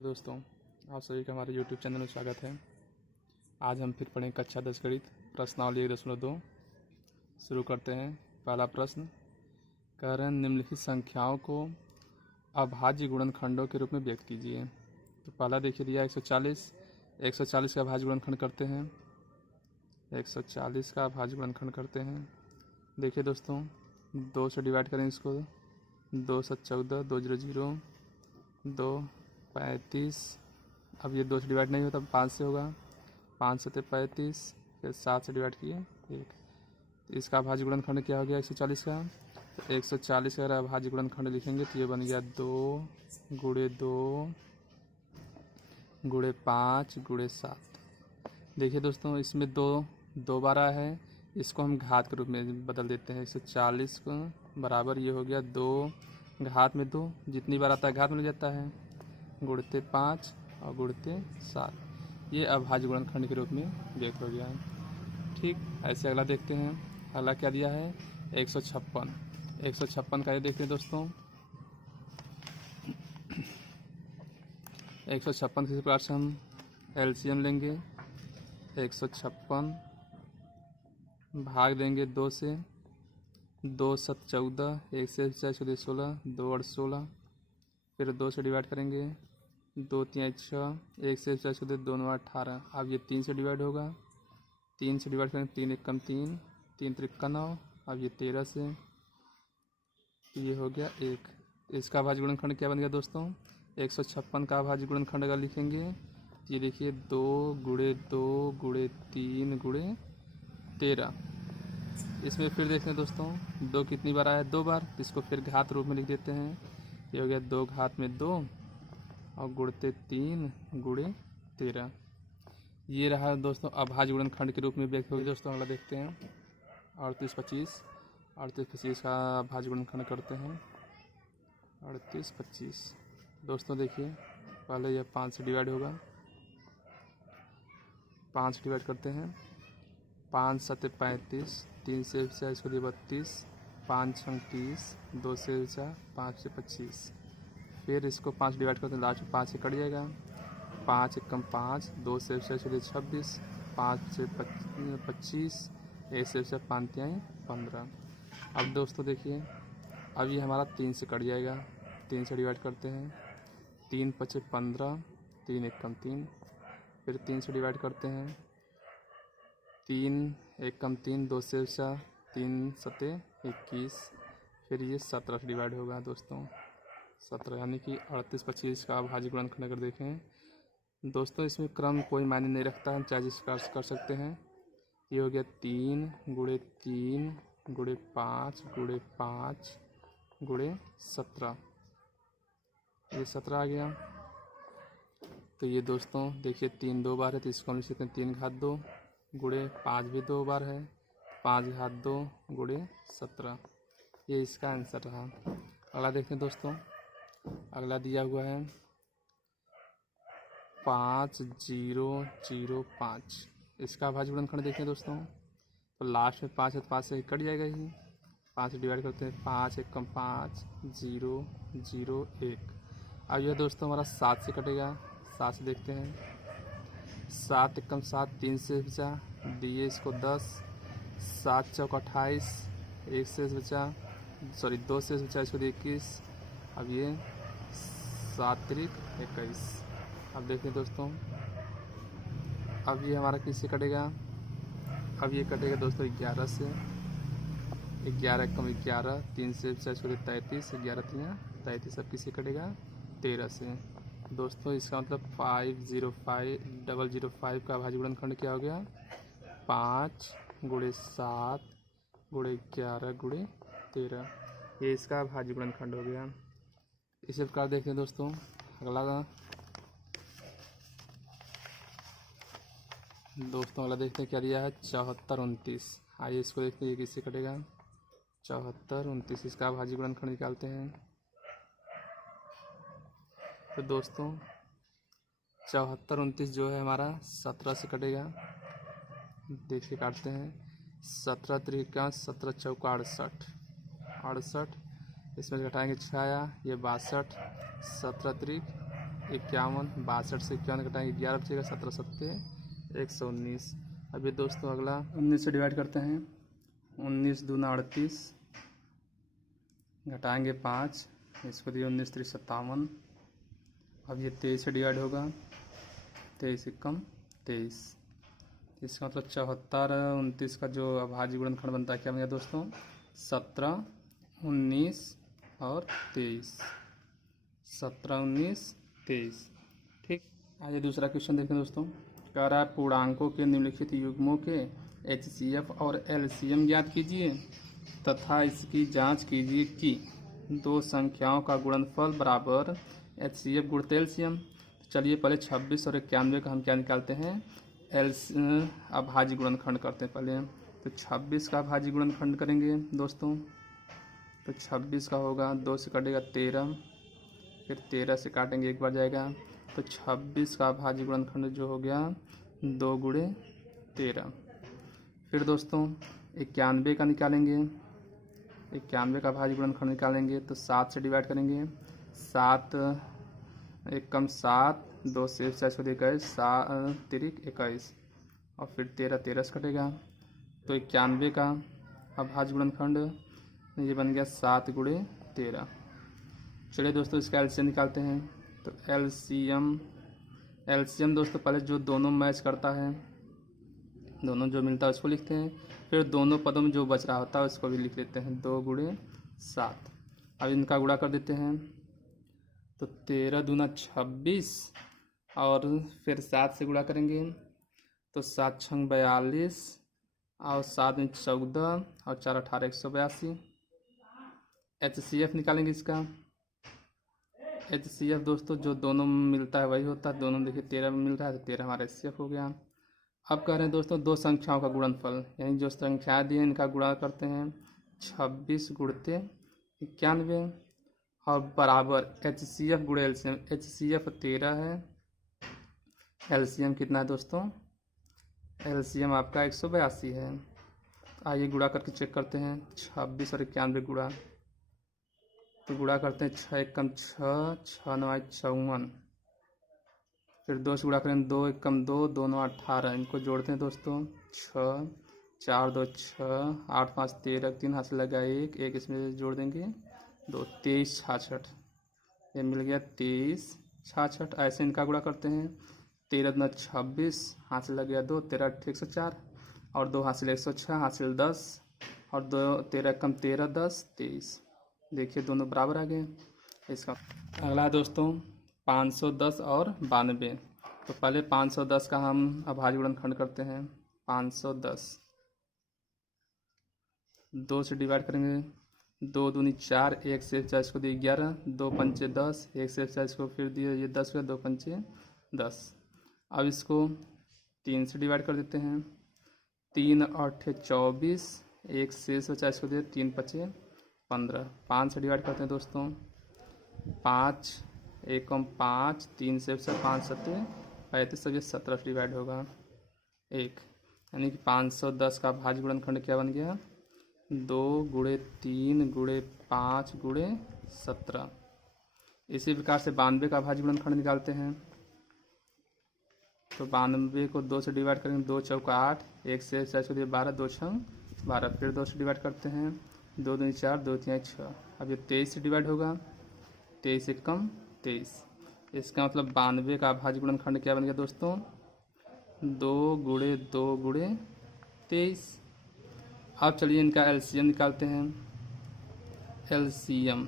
दोस्तों, आप सभी का हमारे YouTube चैनल में स्वागत है। आज हम फिर पढ़ें कक्षा 10 गणित प्रश्नावली 1.2। शुरू करते हैं। पहला प्रश्न, कह रहे हैं निम्नलिखित संख्याओं को अभाज्य गुणनखंडों के रूप में व्यक्त कीजिए। तो पहला देखिए दिया 140। 140 का अभाज्य गुणनखंड करते हैं। 140 का अभाज्य गुणनखंड करते हैं। देखिए दोस्तों, 2 से डिवाइड करें इसको। 2 से 14, 2 0 0, 2 35। अब ये 2 से डिवाइड नहीं होता, 5 से होगा। 5 से 35, फिर 7 से डिवाइड किए 1। तो इसका अभाज्य गुणनखंड क्या हो गया 140 का। तो 140 का अगर अभाज्य गुणनखंड लिखेंगे तो ये बन गया 2 गुणे 2 गुणे 5 गुणे 7। देखिए दोस्तों, इसमें दो बार आया है, इसको हम घात के रूप में बदल देते हैं। 140 को बराबर ये हो गया 2 घात में 2, जितनी बार आता है घात में लग जाता है, गुणते 5 और गुणते 7। ये अभाज्य गुणनखंड के रूप में व्यक्त हो गया है। ठीक, ऐसे अगला देखते हैं। अगला क्या दिया है 156। 156 का ये देखते हैं दोस्तों। 156 किसी प्रकार से हम एलसीएम लेंगे। 156 भाग देंगे 2 से। 2 7 14, 1 से 4 16, 2 8 16। फिर 2 से डिवाइड करेंगे। 2 3 6, 1 से 4 14, 2 9 18। अब ये 3 से डिवाइड होगा। 3 से डिवाइड करेंगे, 3 1 3, 3 3 9। अब ये 13 से, तो ये हो गया 1। इसका अभाज्य गुणनखंड क्या बन गया दोस्तों 156 का अभाज्य गुणनखंड अगर लिखेंगे, ये देखिए 2 गुणे 2 गुणे 3 गुणे 13। इसमें फिर देखते हैं दोस्तों, 2 कितनी बार आया है 2 बार, तो इसको फिर घात रूप में लिख देते हैं। ये हो गया 2 घात में 2 और गुणते 3 गुणे 13। ये रहा दोस्तों अभाज्य गुणनखंड के रूप में व्यक्त हो गया। दोस्तों अगला देखते हैं 38 25। 38 25 का अभाज्य गुणनखंड करते हैं। 38 25 दोस्तों देखिए, पहले यह 5 से डिवाइड होगा। 5 से डिवाइड करते हैं। 5 7 35, 3 से 4 इसको दिए 32, 5 6 30, 2 से 4 5 से 25। फिर इसको 5 डिवाइड करते हैं, लास्ट में 5 से कट जाएगा। 5 1 5, 2 से 4 26, 5 से 25, 1 से 4 5 3 15। अब दोस्तों देखिए, अब ये हमारा 3 से कट जाएगा। 3 से डिवाइड करते हैं। 3 5 15, 3 1 3। फिर 3 से डिवाइड करते हैं। 3 1 3, 2 से 4, 3 7 21। फिर ये 17 से डिवाइड होगा दोस्तों 17, यानी कि 38 25 का अभाज्य गुणनखंड अगर देखें दोस्तों, इसमें क्रम कोई मायने नहीं रखता है, चाहे जिस प्रकार से कर सकते हैं। ये हो गया 3 गुणे 3 गुणे 5 गुणे 5 गुणे 17। ये 17 आ गया। तो ये दोस्तों देखिए 3 2 बार है, तो इसको हम लिख सकते हैं 3 घात 2 गुणे 5 भी 2 बार है, 5 घात 2 गुणे 17। ये इसका आंसर रहा। अगला देखते हैं दोस्तों। अगला दिया हुआ है 5 0 0 5। इसका अभाज्य गुणनखंड देखें दोस्तों, तो लास्ट में 5 है तो 5 से कट जाएगा ही। 5 से डिवाइड करते हैं। 5 1 5, 0 0 1। अब यह दोस्तों हमारा 7 से कटेगा। 7 से देखते हैं। 7 1 7, 3 से बचा, दिए इसको 10, 7 चौक 28, 1 से बचा, 2 से बचा, इसको 21। अब ये 7 3 21। अब देखिए दोस्तों, अब ये हमारा किससे कटेगा। अब ये कटेगा दोस्तों 11 से। 11 1 11, 3 से 33, 11 3 33। अब किससे कटेगा 13 से। दोस्तों इसका मतलब 505005 का अभाज्य गुणनखंड क्या हो गया 5 गुणे 7 गुणे 11 गुणे 13। ये इसका अभाज्य गुणनखंड हो गया। इसी प्रकार देखते हैं दोस्तों। अगला देखते हैं क्या दिया है 74 29। आइए इसको देखते हैं किससे कटेगा 74 29। इसका अभाज्य गुणनखंड निकालते हैं। तो दोस्तों 74 29 जो है हमारा 17 से कटेगा। देखिए काटते हैं। 17 3 17 चौका 68, 68। इसमें से घटाएंगे 6 आया, ये 62। 17 3 51, 62 से 51 घटाएंगे 11 बचेगा, 17 सत्ते 119। अभी दोस्तों अगला 19 से डिवाइड करते हैं। 19 दूना 38, घटाएंगे 5, इसको दिए 19 3 57। अब ये 23 से डिवाइड होगा, 23 एकम 23, इसका मतलब 74। 29 का जो अभाज्य गुणनखंड बनता है क्या बन गया दोस्तों? 17, 19 और 23। 17, 19, 23। ठीक, आइए दूसरा क्वेश्चन देखें दोस्तों। कह रहा है पूर्णांकों के निम्नलिखित युग्मों के HCF और LCM ज्ञात कीजिए तथा इसकी जांच कीजिए कि दो संख्याओं का गुणनफल बराबर HCF गुणित LCM। चलिए पहले 26 और 91 का हम क्या निकालते हैं? अभाज्य गुणनखंड करते हैं पहले। तो 26 का अभाज्य गुणनखंड करेंगे दोस्तों। तो 26 का होगा, 2 से कटेगा 13, फिर 13 से काटेंगे एक बार जाएगा। तो 26 का अभाज्य गुणनखंड जो हो गया 2 गुणे 13। फिर दोस्तों 91 का निकालेंगे। 91 का अभाज्य गुणनखंड निकालेंगे तो 7 से डिवाइड करेंगे। 7 एकम 7, 2 से 21, 7 तिरिक 21 और फिर 13 से कटेगा। तो 91 का अभाज्य गुणनखंड ये बन गया 7 गुणे 13। चलिए दोस्तों इसका LCM निकालते हैं। तो LCM दोस्तों पहले जो दोनों मैच करता है, दोनों जो मिलता है उसको लिखते हैं, फिर दोनों पदों में जो बच रहा होता है उसको भी लिख लेते हैं। 2 गुणे 7। अब इनका गुणा कर देते हैं। तो 13 दूना 26 और फिर 7 से गुणा करेंगे तो 7 छंग 42 और 7 में 14 और 4 18 182। HCF निकालेंगे इसका। HCF दोस्तों जो दोनों मिलता है वही होता है। दोनों देखिए 13 में मिल रहा है तो 13 हमारा HCF हो गया। अब कह रहे हैं दोस्तों दो संख्याओं का गुणनफल, यानी जो संख्या दी है इनका गुणा करते हैं। 26 गुणते 91 और बराबर HCF गुणे LCM। HCF 13 है, LCM कितना है दोस्तों? LCM आपका 182 है। आइए गुणा करके चेक करते हैं। 26 और 91 गुणा, तो गुणा करते हैं 6 एकम 6, 6 9 54, फिर 2 से गुणा करें 2 एकम 2, 2 9 18। इनको जोड़ते हैं दोस्तों। 6 4 2 6, 8 5 13, 3 हाथ से लगा 1, 1 इसमें जोड़ देंगे 2, 23 66। ये मिल गया 23 66। ऐसे इनका गुणा करते हैं। 13 दूना 26, हाथ से लग गया 2, 13 104 और 2 हासिल 106, हासिल 10 और 2 13 कम 13 10 23। देखिए दोनों बराबर आ गए। इसका अगला है दोस्तों 510 और 92। तो पहले 510 का हम अभाज्य गुणनखंड करते हैं। 510 2 से डिवाइड करेंगे। 2 दूनी 4, 1 से 40 को दिए 11, 2 पंचे 10, 1 से 40 को फिर दिए ये 10 हुआ, 2 पंचे 10। अब इसको 3 से डिवाइड कर देते हैं। 3 8 24, 1 से 40 को दिए 3 पचे 15। 5 से डिवाइड करते हैं दोस्तों। 5 एकम 5, 3 से 5 7 35, सब ये 17 से डिवाइड होगा 1, यानी कि 510 का भाज्य गुणनखंड क्या बन गया? 2 गुणे 3 गुणे 5 गुणे 17। इसी प्रकार से 92 का भाज्य गुणनखंड निकालते हैं। तो 92 को 2 से डिवाइड करेंगे। 2 चौका 8, 1 से 4 को दिए 12, 2 छंग 12, फिर 2 से डिवाइड करते हैं। 2 दूनी 4, 2 3 6। अब ये 23 से डिवाइड होगा। 23 एकम 23। इसका मतलब 92 का अभाज्य गुणनखंड क्या बन गया दोस्तों? 2 गुणे 2 गुणे 23। अब चलिए इनका LCM निकालते हैं। LCM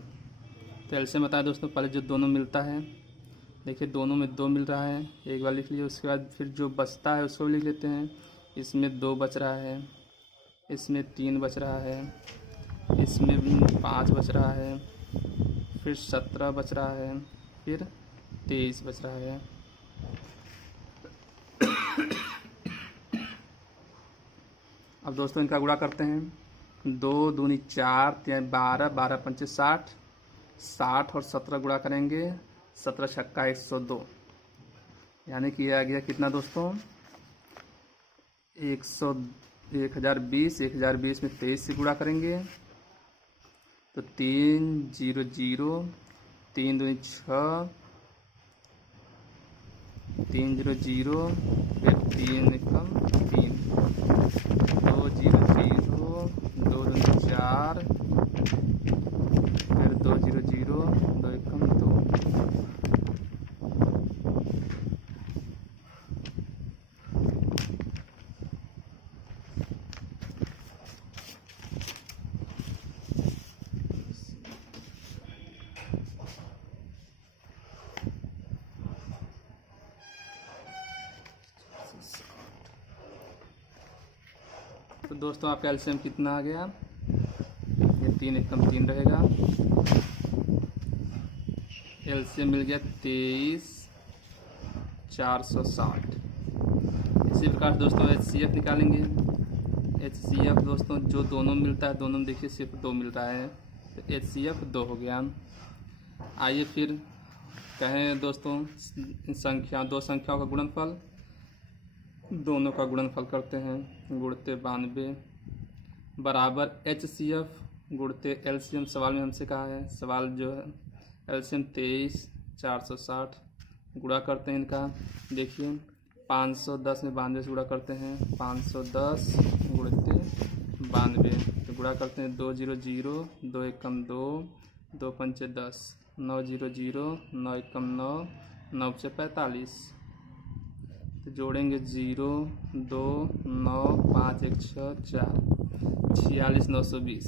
तो LCM बताया दोस्तों, पहले जो दोनों मिलता है, देखिए दोनों में 2 मिल रहा है, एक बार लिख लीजिए। उसके बाद फिर जो बचता है उसको भी लिख लेते हैं। इसमें 2 बच रहा है, इसमें 3 बच रहा है, इसमें 5 बच रहा है, फिर 17 बच रहा है, फिर 23 बच रहा है। अब दोस्तों इनका गुणा करते हैं। 2 दूनी 4, 3 12, 12 पंचे 60, 60 और 17 गुणा करेंगे। 17 छक्का 102, यानी कि आ गया कितना दोस्तों? 1020। 1020 में 23 से गुणा करेंगे तो 3 0 0, 3 दूनी 6, 3 0 0, फिर 3 एकम 3, 2 0 0, 2 2 4, फिर 2 0 0, 2 एकम 2। तो दोस्तों आपका एलसीएम कितना आ गया? ये 3 एकम 3 रहेगा। एलसीएम मिल गया 23,460। इसी प्रकार दोस्तों एचसीएफ निकालेंगे। एचसीएफ दोस्तों जो दोनों मिलता है, दोनों में देखिए सिर्फ 2 मिल रहा है, तो एचसीएफ 2 हो गया। आइए फिर कहें दोस्तों संख्या, दो संख्याओं का गुणनफल, दोनों का गुणनफल करते हैं। गुणते 92 बराबर एचसीएफ गुणते एलसीएम। सवाल में हमसे कहा है, सवाल जो है एलसीएम 23,460 गुणा करते हैं इनका। देखिए 510 में 92 से गुणा करते हैं, 510 गुणते 92, तो गुणा करते हैं 2 0 0, 2 एकम 2, 2 पंचे 10, 9 0 0, 9 एकम 9, 9 से 45, तो जोड़ेंगे 0 2 9 5 1 6 4, 46,920,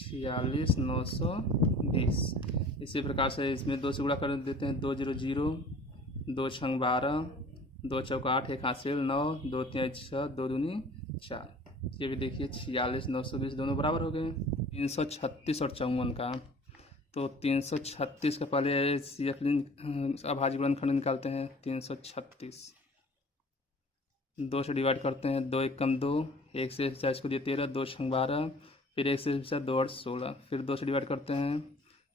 46,920। इसी प्रकार से इसमें 2 से गुणा कर देते हैं, 2 0 0, 2 छंग 12, 2 चौक 8, 1 हासिल 9, 2 3 6, 2 दूनी 4। ये भी देखिए 46,920 दोनों बराबर हो गए। 336 और 54 का, तो 336 का पहले एचसीएफ अभाज्य गुणनखंड निकालते हैं। 336 2 से डिवाइड करते हैं, 2 एकम 2, 1 से 4 को दिए 13, 2 छंग 12, फिर 1 से 2 8 16, फिर 2 से डिवाइड करते हैं,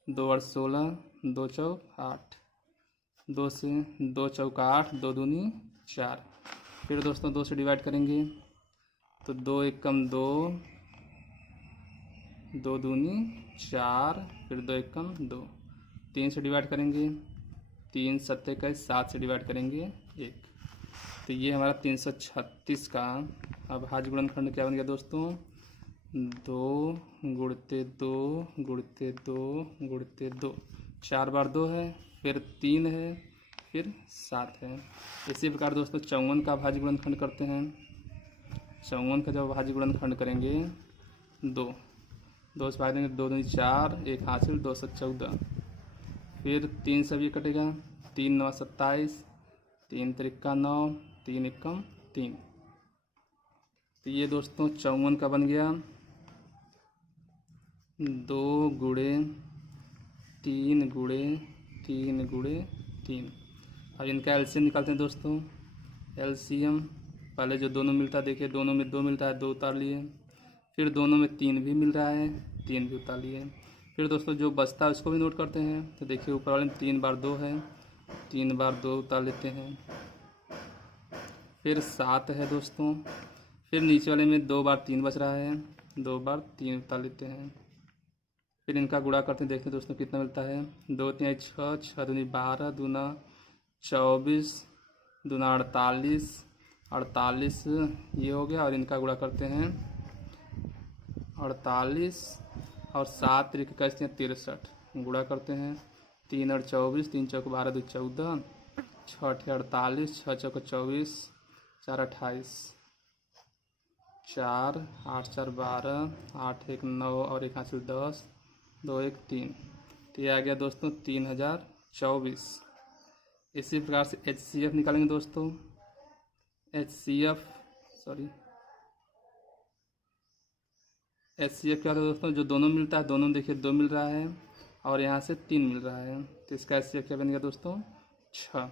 2 8 16, 2 चौक 8, 2 से 2 चौक 8, 2 दूनी 4, फिर दोस्तों 2 से डिवाइड करेंगे, तो 2 एकम 2, 2 दूनी 4, फिर 2 एकम 2, 3 से डिवाइड करेंगे, 3 7 21, 7 से डिवाइड करेंगे 1, तो ये हमारा 336 का अभाज्य गुणनखंड क्या बन गया दोस्तों? 2 गुणते 2 गुणते 2 गुणते 2, 4 बार 2 है, फिर 3 है, फिर 7 है। इसी प्रकार दोस्तों 54 का अभाज्य गुणनखंड करते हैं। 54 का जब अभाज्य गुणनखंड करेंगे, 2 से भाग देंगे, 2 दूनी 4, 1 हासिल 2 से 14, फिर 3 से भी कटेगा, 3 9 27, 3 त्रिका 9, 3 एकम 3, तो ये दोस्तों 54 का बन गया। 2 गुणे 3 गुणे 3 गुणे 3। अब इनका एलसीएम निकालते हैं दोस्तों। एलसीएम पहले जो दोनों मिलता है, देखिए दोनों में 2 मिलता है, 2 उतार लिए, फिर दोनों में 3 भी मिल रहा है, 3 भी उतार लिए, फिर दोस्तों जो बचता है उसको भी नोट करते हैं। तो देखिए ऊपर वाले में 3 बार 2 है, 3 बार 2 उतार लेते हैं, फिर 7 है दोस्तों, फिर नीचे वाले में 2 बार 3 बच रहा है, 2 बार 3 उतार लेते हैं, फिर इनका गुणा करते हैं। देखते हैं दोस्तों कितना मिलता है, 2 3 6, 6 दूनी 12, दूना 24, दूना 48, 48 ये हो गया, और इनका गुणा करते हैं 48 और 7 त्रिक कैसे 63, गुणा करते हैं, 3 और 24, 3 चौक 12, 2 14, 6 48, 6 चौक 24, 4 28, 4 8 4 12, 8 1 9 और 1 हासिल 10, 2 1 3, तो ये आ गया दोस्तों 3024। इसी प्रकार से एचसीएफ निकालेंगे दोस्तों। एचसीएफ क्या होता है दोस्तों? जो दोनों मिलता है, दोनों देखिए 2 मिल रहा है और यहाँ से 3 मिल रहा है, तो इसका एचसीएफ क्या बन गया दोस्तों? 6।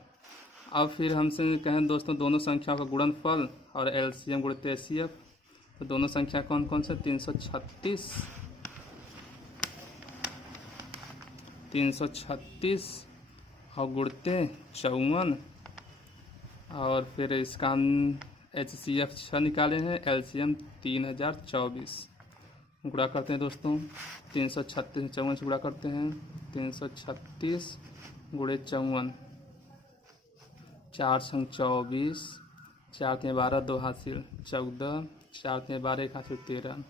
अब फिर हमसे कहें दोस्तों दोनों संख्याओं का गुणनफल और एलसीएम गुणित एचसीएफ, तो दोनों संख्या कौन कौन से? 336 और गुणते 54, और फिर इसका हम एचसीएफ 6 निकाले हैं, एलसीएम 3024। गुणा करते हैं दोस्तों, 336 54 से गुणा करते हैं, 336 गुणे 54, 4 छंग 24, 4 3 12, 2 हासिल 14, 4 3 12, 1 हासिल 13,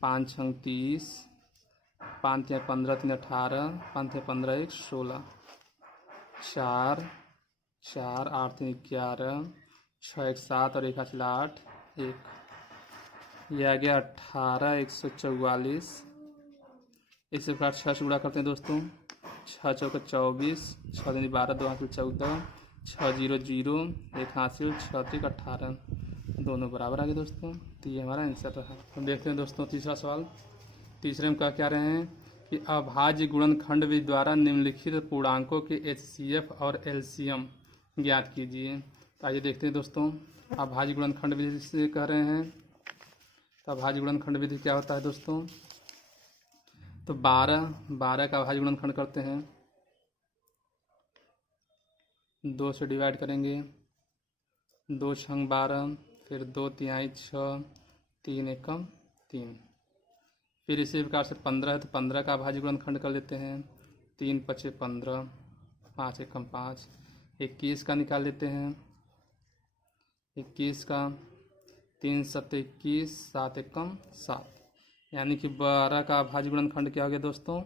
5 छंग 30, 5 3 15, 3 18, 5 3 15, 1 16, 4 4 8 3 11, 6 1 7 और 1 हासिल 8 1। यह आ गया 18 144। इसी प्रकार 6 से गुणा करते हैं दोस्तों। 6 चौका 24, 6 दूनी 12, 2 हासिल 14, 6 0 0, 1 हासिल 6 3 18, दोनों बराबर आ गए दोस्तों। तो ये हमारा आंसर रहा। हम देखते हैं दोस्तों तीसरा सवाल। तीसरे में क्या रहे हैं कि अभाज्य गुणनखंड विधि द्वारा निम्नलिखित पूर्णांकों के HCF और LCM ज्ञात कीजिए। तो आइए देखते हैं दोस्तों। अभाज्य गुणनखंड विधि से कह रहे हैं। तो अभाज्य गुणनखंड विधि क्या होता है दोस्तों? तो 12 का अभाज्य गुणनखंड करते हैं। 2 से डिवाइड करेंगे, 2 छंग 12, फिर 2 तिहाई 6, 3 एकम 3। फिर इसी प्रकार से 15 है तो 15 का अभाज्य गुणनखंड कर लेते हैं। 3 पचे 15, 5 एकम 5। 21 का निकाल लेते हैं। 21 का 3 7 21, 7 एकम 7। यानी कि 12 का अभाज्य गुणनखंड क्या हो गया दोस्तों?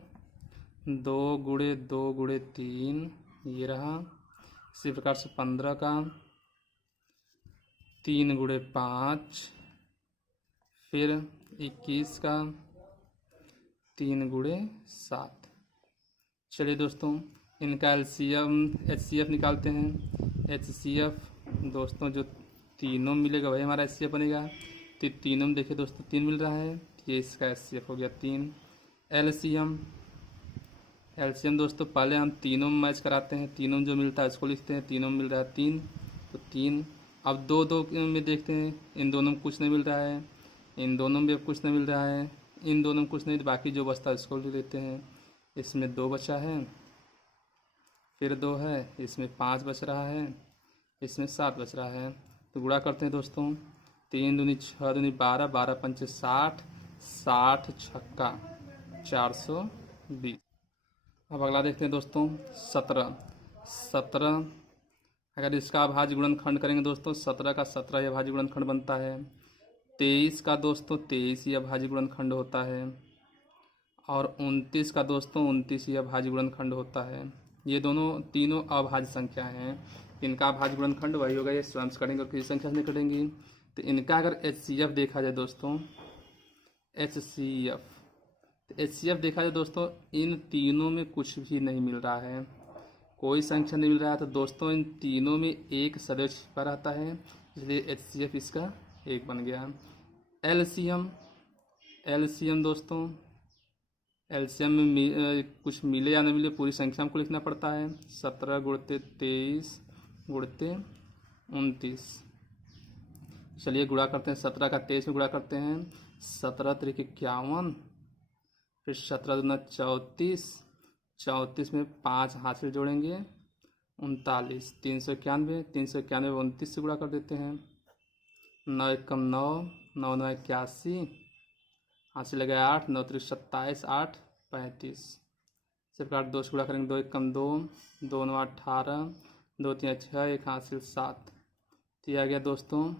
2 गुणे 2 गुणे 3, ये रहा। इसी प्रकार से 15 का 3 गुणे 5, फिर 21 का 3 गुणे 7। चलिए दोस्तों इनका LCM HCF निकालते हैं। HCF दोस्तों जो तीनों मिलेगा वही हमारा HCF बनेगा। तो तीनों में देखिए दोस्तों 3 मिल रहा है, ये इसका HCF हो गया 3। LCM दोस्तों पहले हम तीनों में मैच कराते हैं। तीनों में जो मिलता है उसको लिखते हैं। तीनों में मिल रहा है 3, तो 3। अब 2 2 में देखते हैं, इन दोनों में कुछ नहीं मिल रहा है, इन दोनों में भी कुछ नहीं मिल रहा है, इन दोनों में कुछ नहीं, तो बाकी जो बचता है उसको ले लेते हैं। इसमें 2 बचा है, फिर 2 है, इसमें 5 बच रहा है, इसमें 7 बच रहा है। तो गुणा करते हैं दोस्तों। 3 दूनी 6 दूनी 12, 12 पंचे 60, 60 छक्का 420। अब अगला देखते हैं दोस्तों 17। अगर इसका अभाज्य गुणनखंड करेंगे दोस्तों 17 का 17 ही अभाज्य गुणनखंड बनता है। 23 का दोस्तों 23 ही अभाज्य गुणनखंड होता है। और 29 का दोस्तों 29 ही अभाज्य गुणनखंड होता है। ये दोनों तीनों अभाज्य संख्या हैं। इनका अभाज्य गुणनखंड वही होगा, ये स्वयं से करेंगे और किसी संख्या से नहीं करेंगी। तो इनका अगर HCF देखा जाए दोस्तों, HCF देखा जाए दोस्तों, इन तीनों में कुछ भी नहीं मिल रहा है, कोई संख्या नहीं मिल रहा है। तो दोस्तों इन तीनों में एक सदैव छिपा रहता है, इसलिए HCF इसका 1 बन गया। LCM दोस्तों, LCM में कुछ मिले या नहीं मिले पूरी संख्या हमको लिखना पड़ता है। 17 गुणते 23 गुणते 29। चलिए गुणा करते हैं। 17 का 23 में गुणा करते हैं। 17 3 51, फिर 17 दूना 34, 34 में 5 हासिल जोड़ेंगे 39, 391, 391 29 से गुणा कर देते हैं। 9 एकम 9, 9 9 81, हासिल लगा 8, 9 3 27, 8 35। इसी प्रकार 2 से गुणा करेंगे। 2 एकम 2, 2 9 18, 2 3 6, 1 हासिल 7। तो यह आ गया दोस्तों,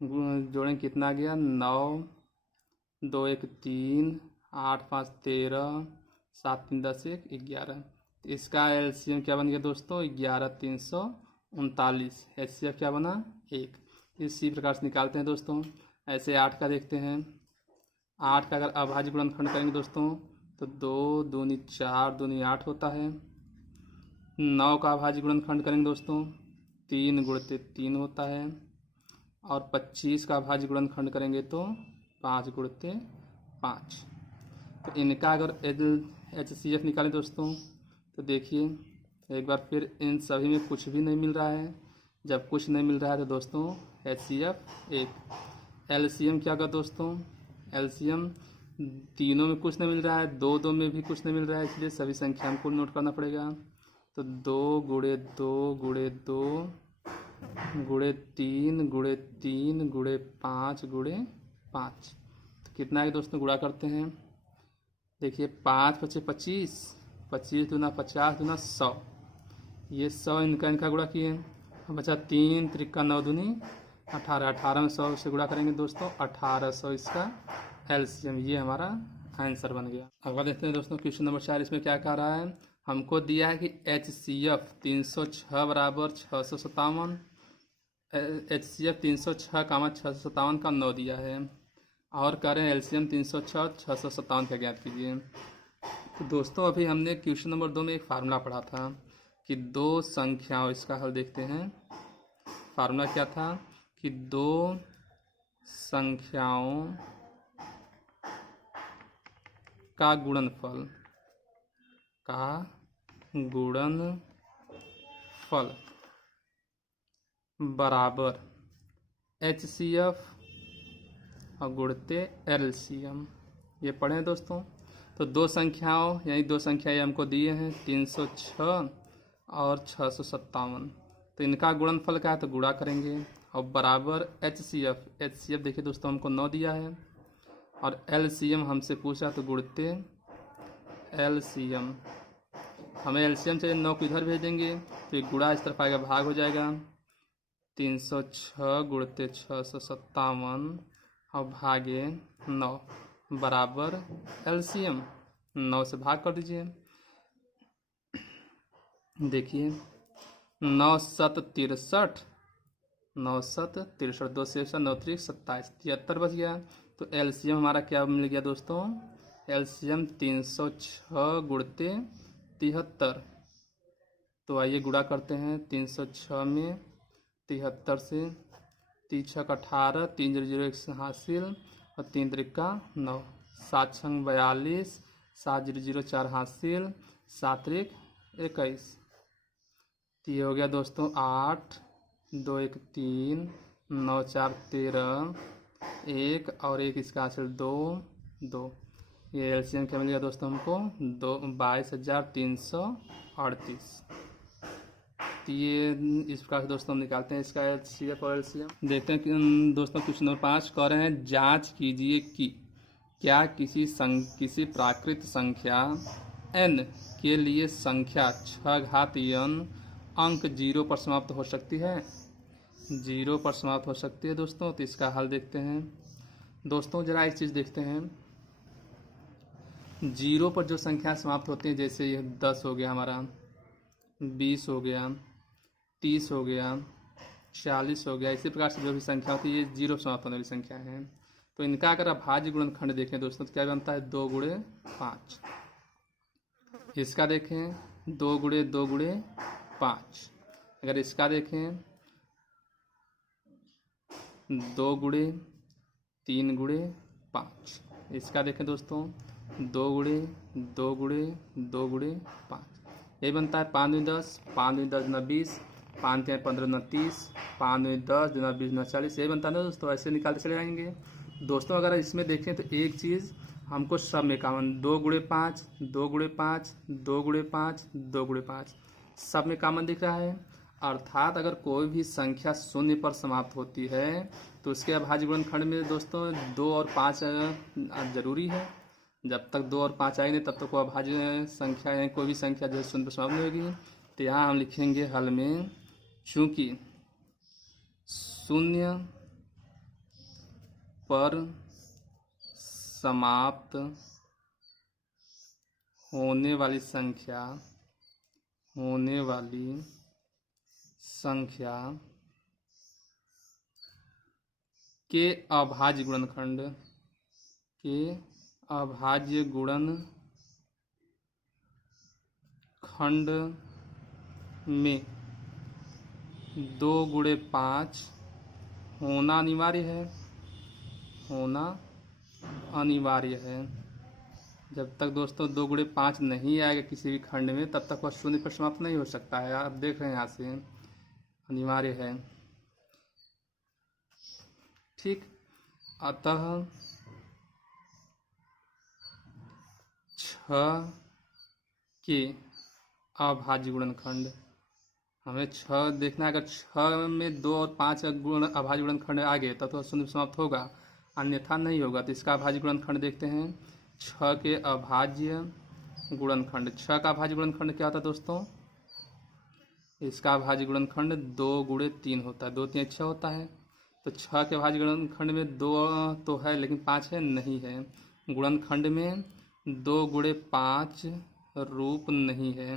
जोड़ें कितना आ गया? 9 2 1 3, 8 5 13, 7 3 10 1 11। तो इसका LCM क्या बन गया दोस्तों? 11 339। HCF क्या बना? 1। इसी प्रकार से निकालते हैं दोस्तों। ऐसे 8 का देखते हैं। 8 का अगर अभाज्य गुणनखंड करेंगे दोस्तों तो 2 दूनी 4 दूनी 8 होता है। 9 का अभाज्य गुणनखंड करेंगे दोस्तों 3 गुणते 3 होता है। और 25 का अभाज्य गुणनखंड करेंगे तो 5 गुणते 5। तो इनका अगर HCF निकालें दोस्तों तो देखिए एक बार फिर इन सभी में कुछ भी नहीं मिल रहा है। जब कुछ नहीं मिल रहा है तो दोस्तों HCF 1। LCM क्या होगा दोस्तों? LCM तीनों में कुछ नहीं मिल रहा है, 2 2 में भी कुछ नहीं मिल रहा है, इसलिए सभी संख्या हमको नोट करना पड़ेगा। तो 2 गुणे 2 गुणे 2 गुणे 3 गुणे 3 गुणे 5 गुणे 5। तो कितना है दोस्तों? गुणा करते हैं। देखिए 5 5 25, 25 दूना 50 दूना 100। ये 100 इनका गुणा किए। अब बचा 3 त्रिका 9 दूनी 18, 18 में 100 से गुणा करेंगे दोस्तों, 1800 इसका एलसीएम। ये हमारा आंसर बन गया। अगला देखते हैं दोस्तों क्वेश्चन नंबर 4। इसमें क्या कह रहा है, हमको दिया है कि HCF 306 बराबर 657, HCF 306 कामा 657 का 9 दिया है, और कह रहे हैं एलसीएम 306 657 का ज्ञात कीजिए। तो दोस्तों अभी हमने क्वेश्चन नंबर 2 में एक फार्मूला पढ़ा था कि दो संख्याओं, इसका हल देखते हैं। फार्मूला क्या था कि दो संख्याओं का गुणनफल बराबर HCF और गुणते एलसीएम। ये पढ़े दोस्तों। तो दो संख्याओं यानी दो संख्याएं हमको दिए हैं 306 और 657, तो इनका गुणनफल क्या है, तो गुणा करेंगे और बराबर HCF देखिए दोस्तों हमको 9 दिया है, और LCM हमसे पूछा तो गुणते LCM। हमें LCM चाहिए, 9 को इधर भेज देंगे तो एक गुणा इस तरफ आएगा, भाग हो जाएगा। 306 गुणते 657 और भागे 9 बराबर LCM। 9 से भाग कर दीजिए। देखिए 9 7 63, 9 7 63, 2 से 9 3 27, 73 बच गया। तो LCM हमारा क्या मिल गया दोस्तों, LCM 306 गुणते 73। तो आइए गुणा करते हैं। 306 में 73 से 3 6 18, 3 0 0 1 हासिल और 3 त्रिका 9, 7 6 42, 7 0 0 4 हासिल, 7 1 21। तो ये हो गया दोस्तों 8 2 1 3 9 4 13, 1 और 1 इसका हासिल 2 2। ये एलसीएम क्या मिलेगा दोस्तों हमको 22,338। तो ये इस प्रकार से दोस्तों हम निकालते हैं इसका HCF और LCM। देखते हैं कि दोस्तों क्वेश्चन नंबर 5 कह रहे हैं जांच कीजिए कि क्या किसी प्राकृत संख्या n के लिए संख्या 6 घात n अंक 0 पर समाप्त हो सकती है। 0 पर समाप्त हो सकती है दोस्तों। तो इसका हल देखते हैं दोस्तों। जरा एक चीज़ देखते हैं, 0 पर जो संख्या समाप्त होती है, जैसे यह 10 हो गया हमारा, 20 हो गया, 30 हो गया, 40 हो गया, इसी प्रकार से जो भी संख्या होती है ये 0 समाप्त होने वाली संख्या है। तो इनका अगर अभाज्य गुणनखंड देखें दोस्तों तो क्या बनता है 2 गुणे 5। इसका देखें 2 गुणे 2 गुणे 5। अगर इसका देखें 2 गुणे 3 गुणे 5। इसका देखें दोस्तों 2 गुणे 2 गुणे 2 गुणे 5। यही बनता है 5 दूनी 10, 5 दूनी 10 दूना 20, 5 3 15 दूना 30, 5 दूनी 10 दूना 20 दूना 40। यही बनता है ना दोस्तों। ऐसे निकालते चले जाएंगे दोस्तों। अगर इसमें देखें तो एक चीज़ हमको सब में कॉमन 2 गुणे 5 2 गुणे 5 2 गुणे 5 2 गुणे 5 सब में कॉमन दिख रहा है। अर्थात अगर कोई भी संख्या शून्य पर समाप्त होती है तो उसके अभाज्य गुणनखंड में दोस्तों 2 और 5 जरूरी है। जब तक 2 और 5 आएंगे तब तक वो अभाज्य संख्या है, कोई भी संख्या जो है शून्य पर समाप्त नहीं होगी। तो यहाँ हम लिखेंगे हल में, चूंकि शून्य पर समाप्त होने वाली संख्या के अभाज्य गुणनखंड में 2 गुणे 5 होना अनिवार्य है। जब तक दोस्तों 2 गुणे 5 नहीं आएगा किसी भी खंड में तब तक वह शून्य पर समाप्त नहीं हो सकता है। आप देख रहे हैं यहाँ से अनिवार्य है। ठीक, अतः 6 के अभाज्य गुणनखंड, हमें 6 देखना है। अगर 6 में 2 और 5 गुण अभाज्य गुणनखंड आ गए तब तो शून्य समाप्त होगा, अन्यथा नहीं होगा। तो इसका अभाज्य गुणनखंड देखते हैं। 6 के अभाज्य गुणनखंड, 6 का अभाज्य गुणनखंड क्या होता है दोस्तों इसका अभाज्य गुणनखंड 2 × 3 होता है। 2 3 6 होता है। तो 6 के अभाज्य गुणनखंड में 2 तो है लेकिन 5 है नहीं है। गुणनखंड में 2 × 5 रूप नहीं है,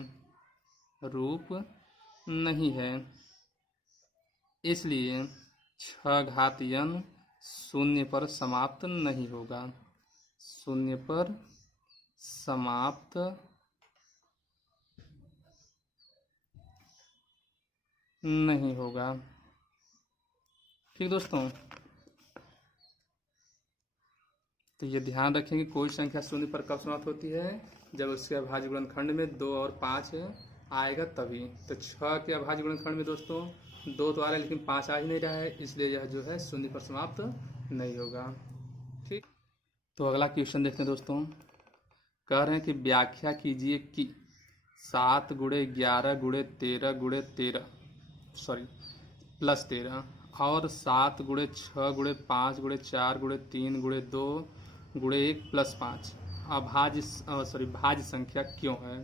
रूप नहीं है। इसलिए 6 घात n 0 पर समाप्त नहीं होगा, 0 पर समाप्त नहीं होगा। ठीक दोस्तों, तो ये ध्यान रखेंगे कोई संख्या 0 पर कब समाप्त होती है, जब उसके अभाज्य गुणनखंड में 2 और 5 आएगा तभी। तो 6 के अभाज्य गुणनखंड में दोस्तों 2 तो आ रहा है लेकिन 5 आ ही नहीं रहा है, इसलिए यह जो है 0 पर समाप्त नहीं होगा। ठीक, तो अगला क्वेश्चन देखते हैं दोस्तों। कह रहे हैं कि व्याख्या कीजिए कि 7 × 11 × 13 × 13 + 13 और 7 × 6 × 5 × 4 × 3 × 2 × 1 + 5 भाज्य संख्या क्यों है।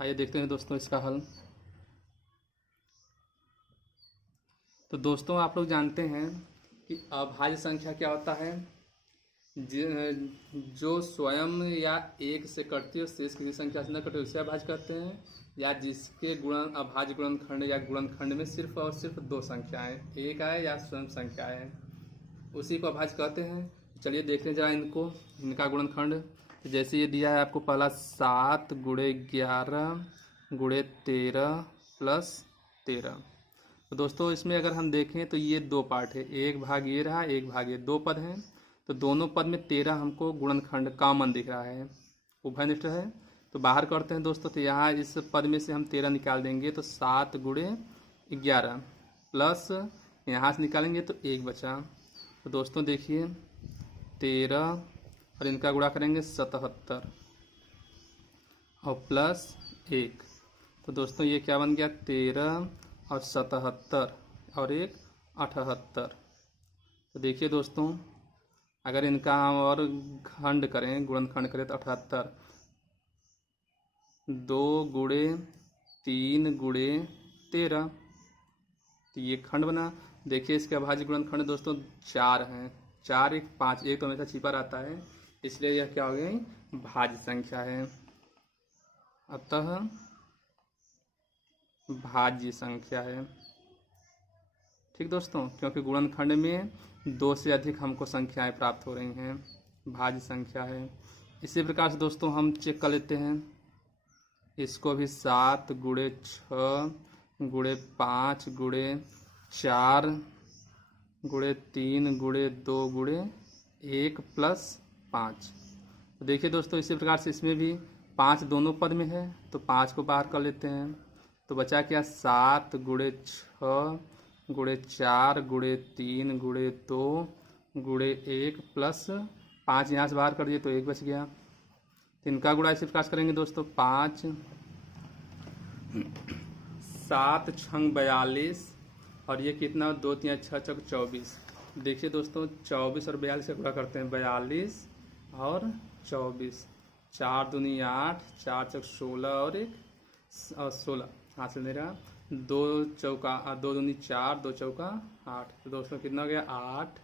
आइए देखते हैं दोस्तों इसका हल। तो दोस्तों आप लोग जानते हैं कि अभाज्य संख्या क्या होता है, जो स्वयं या एक से कटती है शेष किसी संख्या से न कटे उसे अभाज्य कहते हैं, या जिसके अभाज्य गुणनखंड या गुणनखंड में सिर्फ और सिर्फ 2 संख्याएं, एक आए या स्वयं संख्या है, उसी को अभाज्य कहते हैं। चलिए देखते जरा इनका गुणनखंड। तो जैसे ये दिया है आपको पहला 7 × 11 × 13 + 13। तो दोस्तों इसमें अगर हम देखें तो ये 2 पार्ट है, एक भाग ये रहा, एक भाग ये, 2 पद हैं। तो दोनों पद में 13 हमको गुणनखंड कॉमन दिख रहा है, उभयनिष्ठ है। तो बाहर करते हैं दोस्तों, तो यहाँ इस पद में से हम 13 निकाल देंगे तो 7 × 11 प्लस यहाँ से निकालेंगे तो 1 बचा। तो दोस्तों देखिए 13 और इनका गुणा करेंगे 77 और प्लस 1। तो दोस्तों ये क्या बन गया, 13 और 77 और 1 78। तो देखिए दोस्तों अगर इनका हम और खंड करें, गुणनखंड करें तो 78 2 × 3 × 13, तो ये खंड बना। देखिए इसके अभाज्य गुणनखंड दोस्तों 4 हैं, 4 1 5, 1 तो हमेशा छिपा रहता है, इसलिए यह क्या हो गई, भाज्य संख्या है। अतः भाज्य संख्या है। ठीक दोस्तों, क्योंकि गुणनखंड में 2 से अधिक हमको संख्याएं प्राप्त हो रही हैं, भाज्य संख्या है। इसी प्रकार से दोस्तों हम चेक कर लेते हैं इसको भी, 7 × 6 × 5 × 4 × 3 × 2 × 1 + 5। तो देखिए दोस्तों इसी प्रकार से इसमें भी 5 दोनों पद में है, तो 5 को बाहर कर लेते हैं। तो बचा क्या, 7 × 6 × 4 × 3 × 2 × 1 + 5, यहाँ से बाहर कर दिए तो 1 बच गया। तो इनका गुणा इसी प्रकार करेंगे दोस्तों, 5 7 × 42 और ये कितना, 2 3 6 6 24। देखिए दोस्तों 24 और 42 का गुणा करते हैं, 42 और 24, 4 दूनी 8, 4 चौक 16 और 1 और 16 हासिल नहीं रहा, 2 चौका 2 दूनी 4, 2 चौका 8। तो दोस्तों कितना हो गया, 8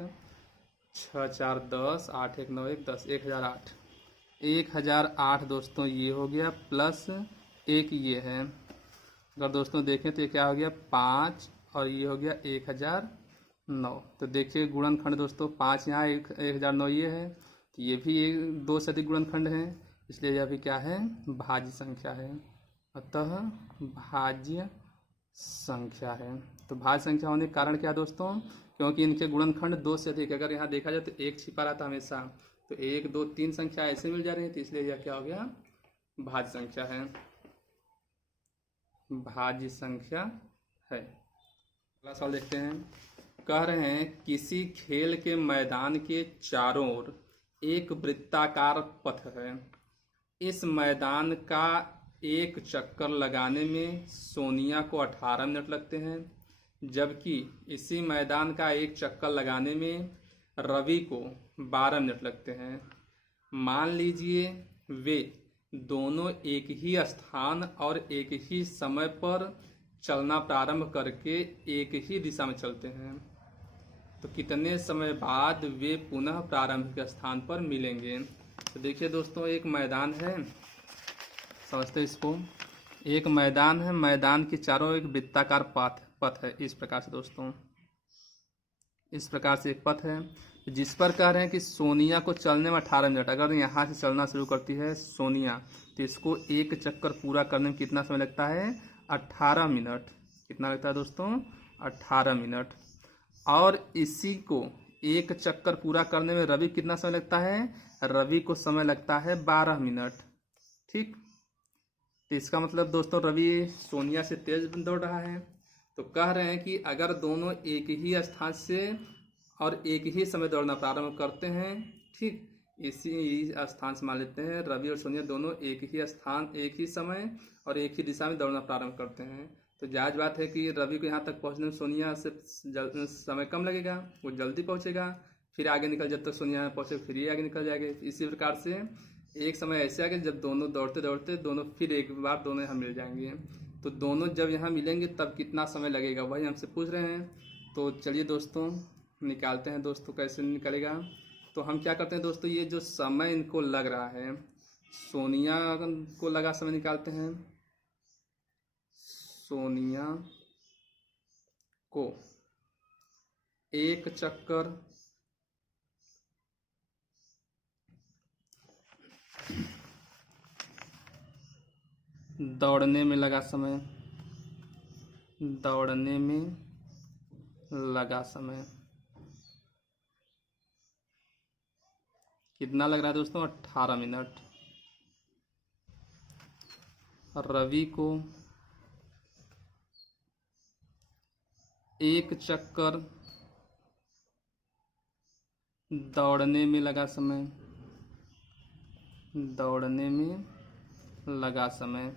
6 4 10, 8 1 9 1 10, 1008। 1008 दोस्तों ये हो गया, प्लस 1 ये है। अगर दोस्तों देखें तो ये क्या हो गया, 5 और ये हो गया 1009। तो देखिए गुणनखंड दोस्तों 5 यहाँ 1009 ये है, तो ये भी 2 से अधिक गुणनखंड है, इसलिए यह भी क्या है, भाज्य संख्या है। अतः भाज्य संख्या है। तो भाज्य संख्या होने के कारण क्या दोस्तों, क्योंकि इनके गुणनखंड 2 से अधिक, अगर यहाँ देखा जाए तो 1 छिपा रहता हमेशा, तो 1 2 3 संख्या ऐसे मिल जा रही थी, इसलिए यह क्या हो गया, भाज्य संख्या है, भाज्य संख्या है। अगला सवाल देखते हैं। कह रहे हैं किसी खेल के मैदान के चारों ओर एक वृत्ताकार पथ है, इस मैदान का एक चक्कर लगाने में सोनिया को 18 मिनट लगते हैं, जबकि इसी मैदान का एक चक्कर लगाने में रवि को 12 मिनट लगते हैं। मान लीजिए वे दोनों एक ही स्थान और एक ही समय पर चलना प्रारंभ करके एक ही दिशा में चलते हैं तो कितने समय बाद वे पुनः प्रारंभिक स्थान पर मिलेंगे। तो देखिए दोस्तों, एक मैदान है, समझते हैं इसको। एक मैदान है, मैदान के चारों एक वृत्ताकार पथ है। इस प्रकार से दोस्तों, इस प्रकार से एक पथ है जिस पर कह रहे हैं कि सोनिया को चलने में 18 मिनट। अगर यहाँ से चलना शुरू करती है सोनिया तो इसको एक चक्कर पूरा करने में कितना समय लगता है? 18 मिनट। कितना लगता है दोस्तों? 18 मिनट। और इसी को एक चक्कर पूरा करने में रवि कितना समय लगता है? रवि को समय लगता है 12 मिनट। ठीक, तो इसका मतलब दोस्तों रवि सोनिया से तेज दौड़ रहा है। तो कह रहे हैं कि अगर दोनों एक ही स्थान से और एक ही समय दौड़ना प्रारंभ करते हैं, ठीक, इसी स्थान से मान लेते हैं रवि और सोनिया दोनों एक ही स्थान, एक ही समय और एक ही दिशा में दौड़ना प्रारंभ करते हैं, तो जायज बात है कि रवि को यहाँ तक पहुँचने में सोनिया से समय कम लगेगा, वो जल्दी पहुँचेगा। फिर आगे निकल, जब तक सोनिया में पहुँचे फिर ये आगे निकल जाएगा। इसी प्रकार से एक समय ऐसे आगे जब दोनों दौड़ते दौड़ते दोनों फिर एक बार दोनों यहाँ मिल जाएंगे। तो दोनों जब यहाँ मिलेंगे तब कितना समय लगेगा, वही हमसे पूछ रहे हैं। तो चलिए दोस्तों निकालते हैं दोस्तों, कैसे निकलेगा। तो हम क्या करते हैं दोस्तों, ये जो समय इनको लग रहा है, सोनिया को लगा समय निकालते हैं। सोनिया को एक चक्कर दौड़ने में लगा समय, दौड़ने में लगा समय कितना लग रहा है दोस्तों? 18 मिनट। रवि को एक चक्कर दौड़ने में लगा समय, दौड़ने में लगा समय,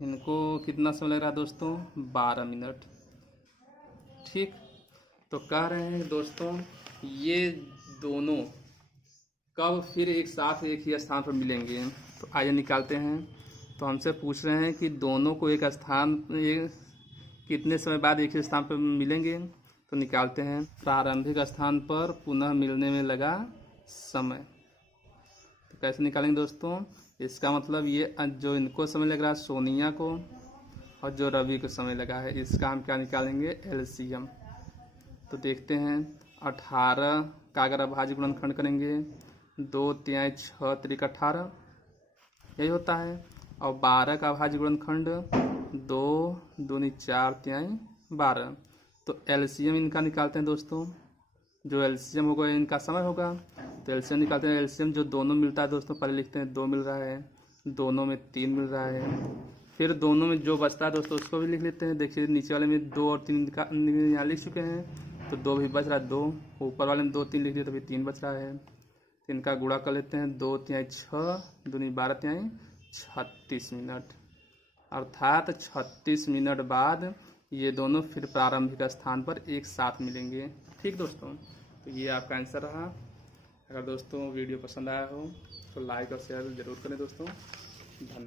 इनको कितना समय लग रहा है दोस्तों? 12 मिनट। ठीक, तो कह रहे हैं दोस्तों ये दोनों कब फिर एक साथ एक ही स्थान पर मिलेंगे। तो आइए निकालते हैं। तो हमसे पूछ रहे हैं कि दोनों को एक स्थान कितने समय बाद एक ही स्थान पर मिलेंगे। तो निकालते हैं, प्रारंभिक स्थान पर पुनः मिलने में लगा समय। तो कैसे निकालेंगे दोस्तों? इसका मतलब ये जो इनको समय लग रहा है सोनिया को और जो रवि को समय लगा है, इसका हम क्या निकालेंगे? एलसीएम। तो देखते हैं, 18 का अगर अभाज्य गुणनखंड करेंगे 2 तिहाई 6 त्रिक 18, यही होता है। और 12 का अभाज्य गुणनखंड 2 दूनी 4 तिहाई 12। तो एलसीएम इनका निकालते हैं दोस्तों। जो एलसीएम होगा इनका समय होगा। तो एलसीएम निकालते हैं। एलसीएम जो दोनों मिलता है दोस्तों, पहले लिखते हैं 2 मिल रहा है, दोनों में 3 मिल रहा है, फिर दोनों में जो बचता है दोस्तों उसको भी लिख लेते हैं। देखिए नीचे वाले में 2 और 3 का यहाँ लिख चुके हैं, तो 2 भी बच रहा है, 2 ऊपर वाले में 2 3 लिख दिए तो भी 3 बच रहा है। तो इनका गुणा कर लेते हैं, 2 तिहाई 6 दूनी 12 तिहाई 36 मिनट। अर्थात 36 मिनट बाद ये दोनों फिर प्रारंभिक स्थान पर एक साथ मिलेंगे। ठीक दोस्तों, तो ये आपका आंसर रहा। अगर दोस्तों वीडियो पसंद आया हो तो लाइक और शेयर जरूर करें दोस्तों। धन्यवाद।